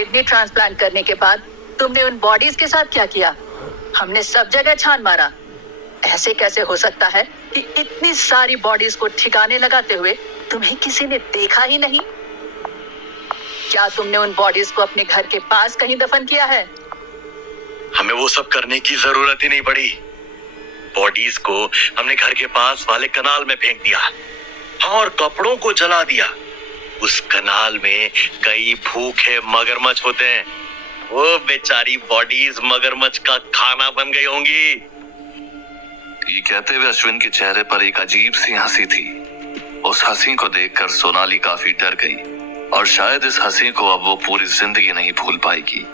Kidney transplant करने के बाद तुमने उन बॉडीज के साथ क्या किया? हमने सब जगह छान मारा। ऐसे कैसे हो सकता है कि इतनी सारी बॉडीज को ठिकाने लगाते हुए तुम्हें किसी ने देखा ही नहीं? क्या तुमने उन बॉडीज को अपने घर के पास कहीं दफन किया है? हमें वो सब करने की जरूरत ही नहीं पड़ी। बॉडीज को हमने घर के पास वाले कनाल में फेंक दिया और कपड़ों को जला दिया। उस कनाल में कई भूखे मगरमच्छ होते हैं। वो बेचारी बॉडीज मगरमच्छ का खाना बन गई होंगी। ये कहते हुए अश्विन के चेहरे पर एक अजीब सी हंसी थी। उस हंसी को देखकर सोनाली काफी डर गई और शायद इस हंसी को अब वो पूरी जिंदगी नहीं भूल पाएगी।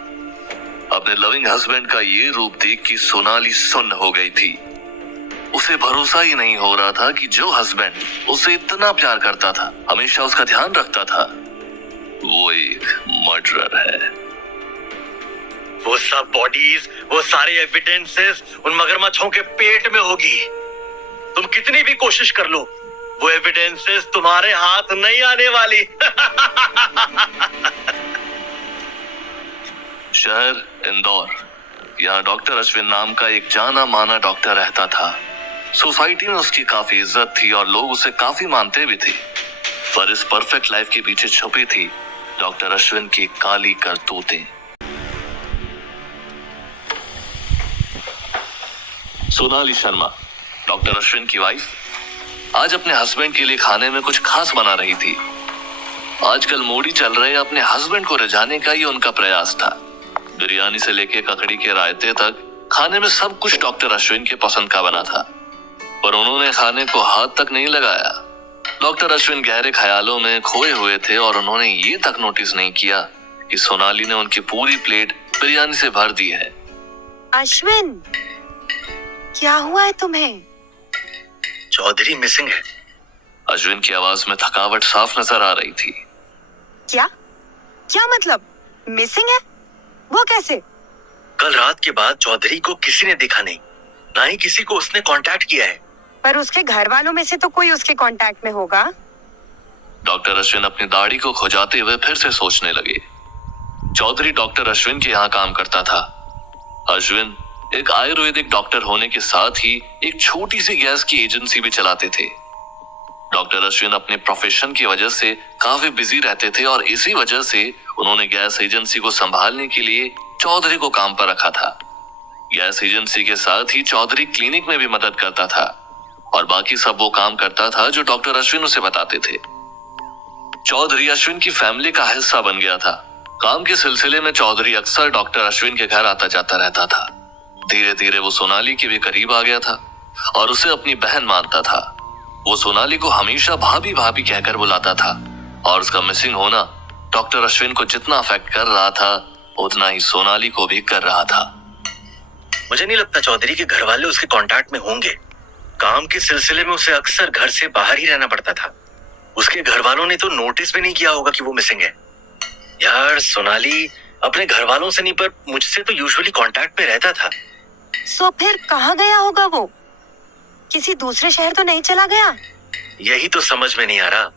अपने लविंग हस्बैंड का ये रूप देख कि सोनाली सुन्न हो गई थी। उसे भरोसा ही नहीं हो रहा था कि जो हस्बैंड उसे इतना प्यार करता था, हमेशा उसका ध्यान रखता था, वो एक मर्डरर है। वो सब बॉडीज, वो सारे एविडेंसेस उन मगरमच्छों के पेट में होगी। तुम कितनी भी कोशिश कर लो, वो एविडेंसेस तुम्हारे हाथ नहीं आने वाली। शहर इंदौर। यहाँ डॉक्टर अश्विन नाम का एक जाना माना डॉक्टर रहता था। सोसाइटी में उसकी काफी इज्जत थी और लोग उसे काफी मानते भी थे। पर इस परफेक्ट लाइफ के पीछे छुपी थी डॉक्टर अश्विन की काली करतूतें। सोनाली शर्मा, डॉक्टर अश्विन की वाइफ, आज अपने हस्बैंड के लिए खाने में कुछ खास बना रही थी। आजकल मूडी चल रहे अपने हस्बैंड को रिझाने का ही उनका प्रयास था। बिरयानी से लेके ककड़ी के रायते तक खाने में सब कुछ डॉक्टर अश्विन के पसंद का बना था, पर उन्होंने खाने को हाथ तक नहीं लगाया। डॉक्टर अश्विन गहरे ख्यालों में खोए हुए थे और उन्होंने ये तक नोटिस नहीं किया कि सोनाली ने उनकी पूरी प्लेट बिरयानी से भर दी है। अश्विन, क्या हुआ है तुम्हें? चौधरी मिसिंग है। अश्विन की आवाज में थकावट साफ नजर आ रही थी। क्या क्या मतलब? मिसिंग है? वो कैसे? कल रात के बाद चौधरी को किसी ने देखा नहीं, ना ही किसी को उसने कांटेक्ट किया है। पर उसके घर वालों में से तो कोई उसके कांटेक्ट में होगा। डॉक्टर अश्विन अपनी दाढ़ी को खुजाते हुए फिर से सोचने लगे। चौधरी डॉक्टर अश्विन के यहाँ काम करता था। अश्विन एक आयुर्वेदिक डॉक्टर होने के साथ ही एक छोटी सी गैस की एजेंसी भी चलाते थे। डॉक्टर अश्विन अपने प्रोफेशन की वजह से काफी बिजी रहते थे और इसी वजह से उन्होंने गैस एजेंसी को संभालने के लिए चौधरी को काम पर रखा था। गैस एजेंसी के साथ ही चौधरी क्लिनिक में भी मदद करता था और बाकी सब वो काम करता था जो डॉक्टर अश्विन उसे बताते थे। चौधरी अश्विन की फैमिली का हिस्सा बन गया था। काम के सिलसिले में चौधरी अक्सर डॉक्टर अश्विन के घर आता जाता रहता था। धीरे धीरे वो सोनाली के भी करीब आ गया था और उसे अपनी बहन मानता था। वो सोनाली को हमेशा भाभी भाभी कहकर बुलाता था और उसका मिसिंग होना डॉक्टर अश्विन को जितना अफेक्ट कर रहा था उतना ही सोनाली को भी कर रहा था। मुझे नहीं लगता चौधरी के घर वाले उसके कांटेक्ट में होंगे। काम के सिलसिले में उसे अक्सर घर से बाहर ही रहना पड़ता था। उसके घर वालों ने तो नोटिस भी नहीं किया होगा कि वो मिसिंग है। यार, सोनाली अपने घर वालों से नहीं पर मुझसे तो यूजुअली कांटेक्ट में रहता था। सो फिर कहाँ गया होगा वो? किसी दूसरे शहर तो नहीं चला गया? यही तो समझ में नहीं आ रहा।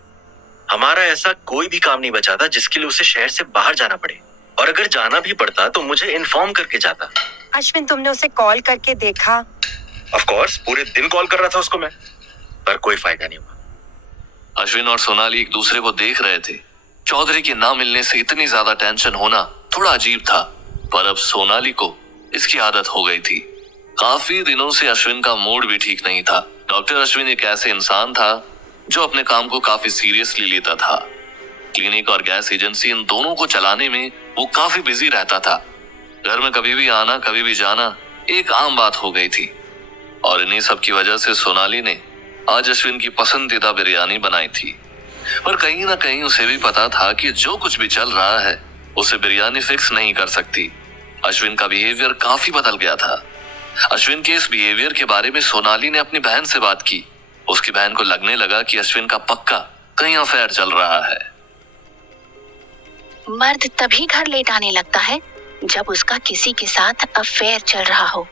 हमारा ऐसा कोई भी काम नहीं बचा था जिसके लिए उसे शहर से बाहर जाना पड़े, और अगर जाना भी पड़ता तो मुझे इन्फॉर्म करके जाता। अश्विन, तुमने उसे कॉल करके देखा? ऑफ कोर्स, पूरे दिन कॉल कर रहा था उसको मैं, पर कोई फायदा नहीं हुआ। अश्विन और सोनाली एक दूसरे को देख रहे थे। चौधरी के ना मिलने से इतनी ज्यादा टेंशन होना थोड़ा अजीब था, पर अब सोनाली को इसकी आदत हो गई थी। काफी दिनों से अश्विन का मूड भी ठीक नहीं था। डॉक्टर अश्विन एक ऐसे इंसान था जो अपने काम को काफी सीरियसली लेता था। क्लिनिक और गैस एजेंसी, इन दोनों को चलाने में वो काफी बिजी रहता था। घर में कभी भी आना, कभी भी जाना एक आम बात हो गई थी। और इन्हीं सब की वजह से सोनाली ने आज अश्विन की पसंदीदा बिरयानी बनाई थी। पर कहीं ना कहीं उसे भी पता था कि जो कुछ भी चल रहा है उसे बिरयानी फिक्स नहीं कर सकती। अश्विन का बिहेवियर काफी बदल गया था। अश्विन के इस बिहेवियर के बारे में सोनाली ने अपनी बहन से बात की। उसकी बहन को लगने लगा कि अश्विन का पक्का कहीं अफेयर चल रहा है। मर्द तभी घर लेट आने लगता है जब उसका किसी के साथ अफेयर चल रहा हो।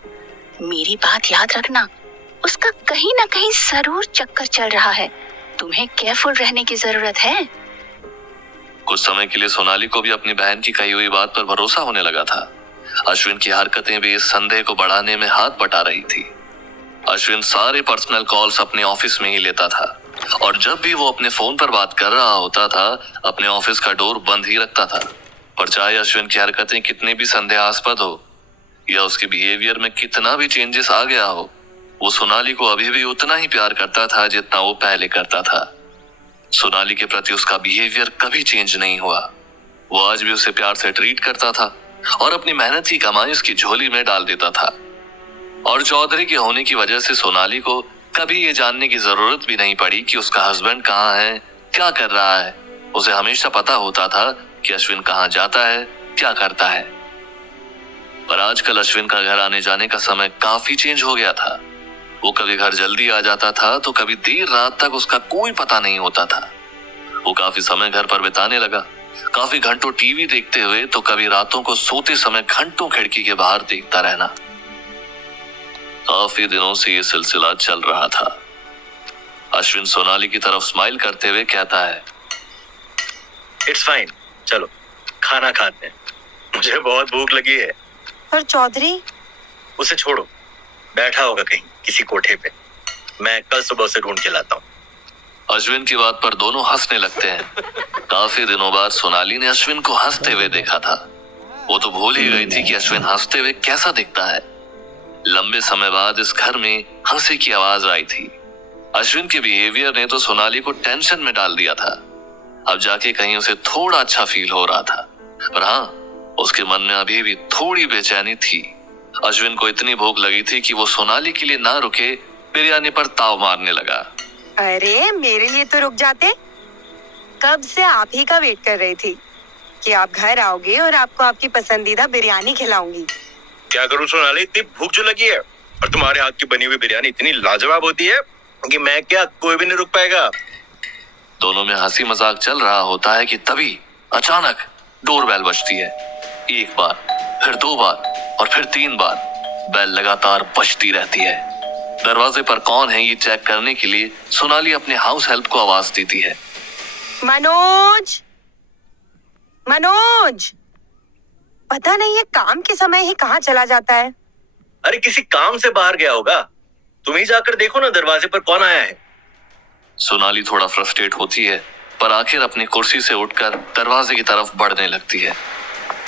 मेरी बात याद रखना, उसका कहीं ना कहीं जरूर चक्कर चल रहा है। तुम्हें केयरफुल रहने की जरूरत है। कुछ समय के लिए सोनाली को भी अपनी बहन की कही हुई बात पर भरोसा होने लगा था। अश्विन की हरकतें भी इस संदेह को बढ़ाने में हाथ बटा रही थी। अश्विन सारे पर्सनल कॉल्स अपने ऑफिस में ही लेता था और जब भी वो अपने फोन पर बात कर रहा होता था अपने ऑफिस का डोर बंद ही रखता था। पर चाहे अश्विन की हरकतें कितनी भी संदेहास्पद हो या उसके बिहेवियर में कितना भी चेंजेस आ गया हो, वो सोनाली को अभी भी उतना ही प्यार करता था जितना वो पहले करता था। सोनाली के प्रति उसका बिहेवियर कभी चेंज नहीं हुआ। वो आज भी उसे प्यार से ट्रीट करता था और अपनी मेहनत की कमाई उसकी झोली में डाल देता था। और चौधरी के होने की वजह से सोनाली को कभी ये जानने की जरूरत भी नहीं पड़ी कि उसका हस्बैंड कहाँ है, क्या कर रहा है। उसे हमेशा पता होता था कि अश्विन कहाँ जाता है, क्या करता है। पर आजकल अश्विन का घर आने जाने का समय काफी चेंज हो गया था। वो कभी घर जल्दी आ जाता था तो कभी देर रात तक उसका कोई पता नहीं होता था। वो काफी समय घर पर बिताने लगा, काफी घंटों टीवी देखते हुए तो कभी रातों को सोते समय घंटों खिड़की के बाहर देखता रहना। काफी दिनों से ये सिलसिला चल रहा था। अश्विन सोनाली की तरफ स्माइल करते हुए कहता है, इट्स फाइन, चलो खाना खाते हैं, मुझे बहुत भूख लगी है। पर चौधरी, उसे छोड़ो, बैठा होगा कहीं किसी कोठे पे, मैं कल सुबह उसे ढूंढ के लाता हूँ। अश्विन की बात पर दोनों हंसने लगते हैं। काफी दिनों बाद सोनाली ने अश्विन को हंसते हुए देखा था। वो तो भूल ही गई थी कि अश्विन हंसते हुए कैसा दिखता है। लंबे समय बाद इस घर में हंसी की आवाज आई थी। अश्विन के बिहेवियर ने तो सोनाली को टेंशन में डाल दिया था। अब जाके कहीं उसे थोड़ा अच्छा फील हो रहा था, पर हाँ, उसके मन में अभी भी थोड़ी बेचैनी थी। अश्विन को इतनी भूख लगी थी कि वो सोनाली के लिए ना रुके बिरयानी पर ताव मारने लगा। अरे मेरे लिए तो रुक जाते। कब से आप ही का वेट कर रही थी कि आप घर आओगे और आपको आपकी पसंदीदा बिरयानी खिलाऊंगी। क्या करूं सोनाली, इतनी भूख जो लगी है और तुम्हारे हाथ की बनी हुई बिरयानी इतनी लाजवाब होती है कि मैं क्या, कोई भी नहीं रुक पाएगा। दोनों में हंसी मजाक चल रहा होता है कि तभी अचानक डोरबेल बजती है। एक बार, फिर 2 बार और फिर 3 बार बेल लगातार बजती रहती है। दरवाजे पर कौन है ये चेक करने के लिए सोनाली अपने हाउस हेल्प को आवाज देती है, मनोज, मनोज। पता नहीं ये काम के समय ही कहाँ चला जाता है। अरे किसी काम से बाहर गया होगा, तुम ही जाकर देखो ना दरवाजे पर कौन आया है। सोनाली थोड़ा फ्रस्ट्रेट होती है पर आखिर अपनी कुर्सी से उठकर दरवाजे की तरफ बढ़ने लगती है।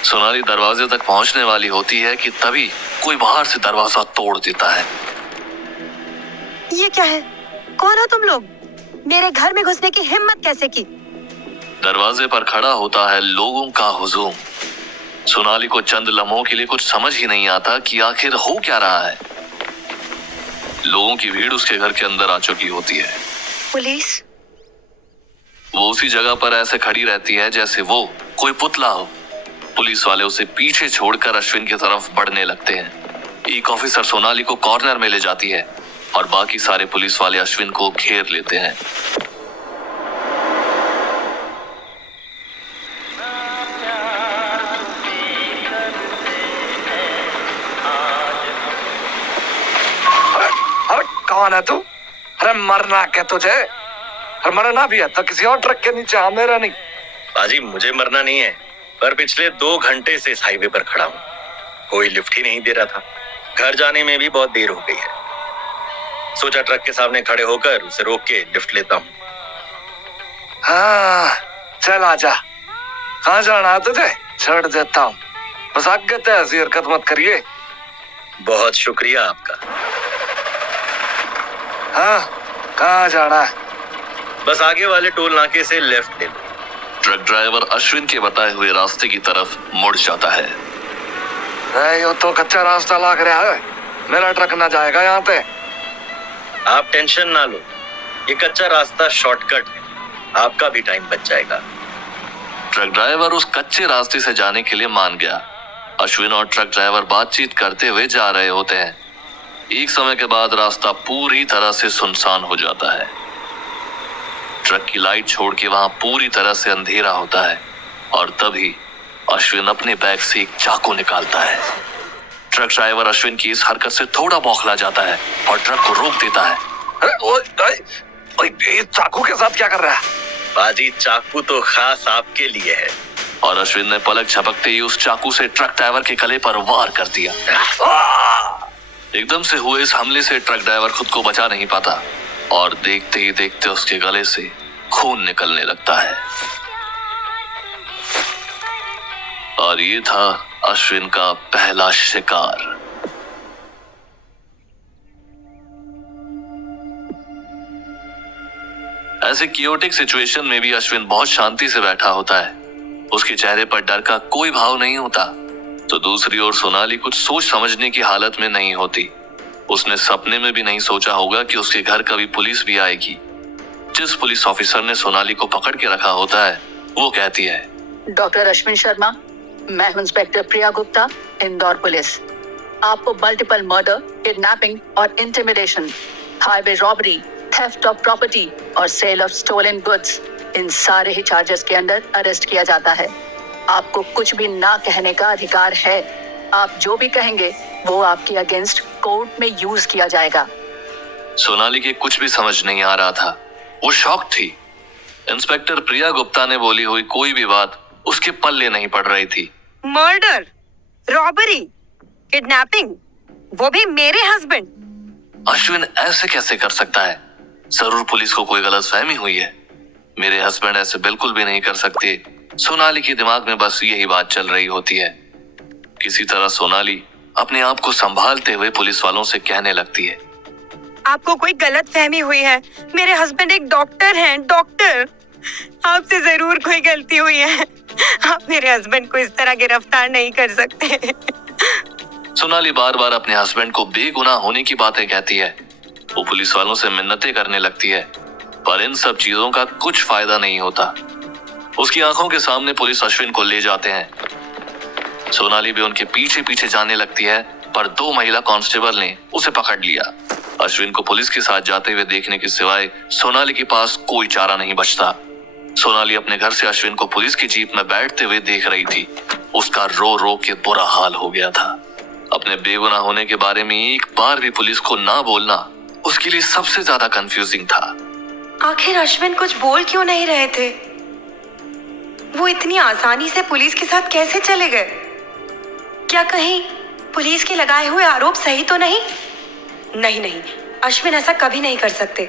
सोनाली दरवाजे तक पहुंचने वाली होती है कि तभी कोई बाहर से दरवाजा तोड़ देता है। ये क्या है? कौन हो तुम लोग? मेरे घर में घुसने की हिम्मत कैसे की? दरवाजे पर खड़ा होता है लोगों का हुजूम। सोनाली को चंद लम्हों के लिए कुछ समझ ही नहीं आता कि आखिर हो क्या रहा है। लोगों की भीड़ उसके घर के अंदर आ चुकी होती है। पुलिस? वो उसी जगह पर ऐसे खड़ी रहती है जैसे वो कोई पुतला हो। पुलिस वाले उसे पीछे छोड़कर अश्विन की तरफ बढ़ने लगते हैं। एक ऑफिसर सोनाली को कॉर्नर में ले जाती है और बाकी सारे पुलिस वाले अश्विन को घेर लेते हैं। कौन है तू? अरे मरना क्या तुझे? अरे मरना भी है तो किसी और ट्रक के नीचे, मेरा नहीं। बाजी, मुझे मरना नहीं है, पर पिछले 2 घंटे से इस हाईवे पर खड़ा हूँ, कोई लिफ्ट ही नहीं दे रहा था। घर जाने में भी बहुत देर हो गई है। सोचा ट्रक के सामने खड़े होकर उसे रोक के लिफ्ट लेता हूँ। हाँ, चल आजा। कहाँ जाना है तुझे? छोड़ देता हूँ, बस आगे तो ऐसी हरकत मत करिए। बहुत शुक्रिया आपका। हाँ, कहाँ जाना है? बस आगे वाले टोल नाके से लेफ्ट ले लो। ट्रक ड्राइवर अश्विन के बताए हुए रास्ते की तरफ मुड़ जाता है। ये तो कच्चा रास्ता लग रहा है, मेरा ट्रक ना जाएगा यहाँ पे। आप टेंशन ना लो, ये कच्चा रास्ता शॉर्टकट है, आपका भी टाइम बच जाएगा। ट्रक ड्राइवर उस कच्चे रास्ते से जाने के लिए मान गया। अश्विन और ट्रक ड्राइवर बातचीत करते हुए जा रहे होते हैं। एक समय के बाद रास्ता पूरी तरह से सुनसान हो जाता है। ट्रक की लाइट छोड़ के वहां पूरी तरह से अंधेरा होता है और तभी अश्विन अपने बैग से एक चाकू निकालता है। ट्रक ड्राइवर अश्विन की इस हरकत से थोड़ा बौखला जाता है और ट्रक को रोक देता है। ये चाकू के साथ क्या कर रहा है? बाजी चाकू तो खास आपके लिए है। और अश्विन ने पलक झपकते ही उस चाकू से ट्रक ड्राइवर के गले पर वार कर दिया। एकदम से हुए इस हमले से ट्रक ड्राइवर खुद को बचा नहीं पाता और देखते ही देखते उसके गले से खून निकलने लगता है। और ये था अश्विन का पहला शिकार। ऐसे कियोटिक सिचुएशन में भी अश्विन बहुत शांति से बैठा होता है। उसके चेहरे पर डर का कोई भाव नहीं होता। तो दूसरी ओर सोनाली कुछ सोच समझने की हालत में नहीं होती। उसने सपने में भी नहीं सोचा होगा कि उसके घर कभी पुलिस भी आएगी। जिस पुलिस ऑफिसर ने सोनाली को पकड़ के रखा होता है वो कहती है, डॉक्टर अश्विन शर्मा, मैं हूं इंस्पेक्टर प्रिया गुप्ता, इंदौर पुलिस। आपको मल्टीपल मर्डर, किडनैपिंग और intimidation, highway robbery, theft of property और सेल ऑफ स्टोलन गुड्स, इन सारे ही चार्जेस के अंडर अरेस्ट किया जाता है। आपको कुछ भी ना कहने का अधिकार है। आप जो भी कहेंगे वो आपके अगेंस्ट कोर्ट में यूज किया जाएगा। सोनाली के कुछ भी समझ नहीं आ रहा था। वो शॉक थी। इंस्पेक्टर प्रिया गुप्ता ने बोली हुई कोई भी बात उसके पल्ले नहीं पड़ रही थी। मर्डर, रॉबरी, किडनैपिंग, वो भी मेरे हस्बैंड। अश्विन ऐसे कैसे कर सकता है? जरूर पुलिस को कोई गलतफहमी हुई है। मेरे हस्बैंड ऐसे बिल्कुल भी नहीं कर सकते। सोनाली के दिमाग में बस यही बात चल रही होती है। किसी तरह सोनाली अपने आप को संभालते हुए पुलिस वालों से कहने लगती है, आपको कोई गलतफहमी हुई है। मेरे हस्बैंड एक डॉक्टर हैं, डॉक्टर। आपसे जरूर कोई गलती हुई है। आप मेरे हस्बैंड को इस तरह गिरफ्तार नहीं कर सकते। सोनाली बार बार अपने हस्बैंड को बेगुनाह होने की बातें कहती है। वो पुलिस वालों से मिन्नतें करने लगती है, पर इन सब चीजों का कुछ फायदा नहीं होता। उसकी आंखों के सामने पुलिस अश्विन को ले जाते हैं। सोनाली भी उनके पीछे पीछे जाने लगती है, पर 2 महिला कांस्टेबल ने उसे पकड़ लिया। अश्विन को पुलिस के साथ जाते हुए देखने के सिवाय सोनाली के पास कोई चारा नहीं बचता। सोनाली अपने घर से अश्विन को पुलिस की जीप में बैठते हुए देख रही थी। उसका रो रो के बुरा हाल हो गया था। अपने बेगुनाह होने के बारे में एक बार भी पुलिस को ना बोलना उसके लिए सबसे ज्यादा कंफ्यूजिंग था। आखिर अश्विन कुछ बोल क्यों नहीं रहे थे? वो इतनी आसानी से पुलिस के साथ कैसे चले गए? क्या कहीं पुलिस के लगाए हुए आरोप सही तो नहीं? नहीं, अश्विन ऐसा कभी नहीं कर सकते।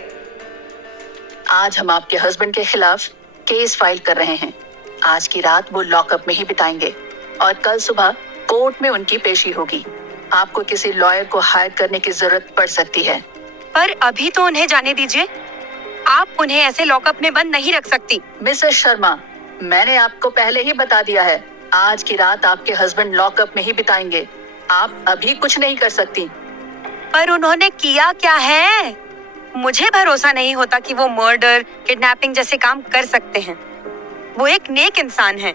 आज हम आपके हस्बैंड के खिलाफ केस फाइल कर रहे हैं। आज की रात वो लॉकअप में ही बिताएंगे और कल सुबह कोर्ट में उनकी पेशी होगी। आपको किसी लॉयर को हायर करने की जरूरत पड़ सकती है। पर अभी तो उन्हें जाने दीजिए। आप उन्हें ऐसे लॉकअप में बंद नहीं रख सकती। मिसेस शर्मा, मैंने आपको पहले ही बता दिया है, आज की रात आपके हस्बैंड लॉकअप में ही बिताएंगे। आप अभी कुछ नहीं कर सकती। पर उन्होंने किया क्या है? मुझे भरोसा नहीं होता कि वो मर्डर, किडनैपिंग जैसे काम कर सकते हैं। वो एक नेक इंसान है।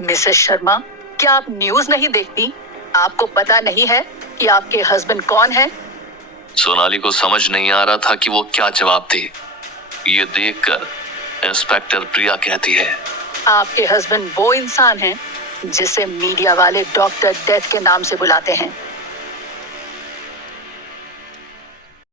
मिसेस शर्मा, क्या आप न्यूज़ नहीं देखती? आपको पता नहीं है कि आपके हस्बैंड कौन है? सोनाली को समझ नहीं आ रहा था कि वो क्या जवाब दे। ये देखकर इंस्पेक्टर प्रिया कहती है, आपके हस्बैंड वो इंसान हैं जिसे मीडिया वाले डॉक्टर डेथ के नाम से बुलाते हैं।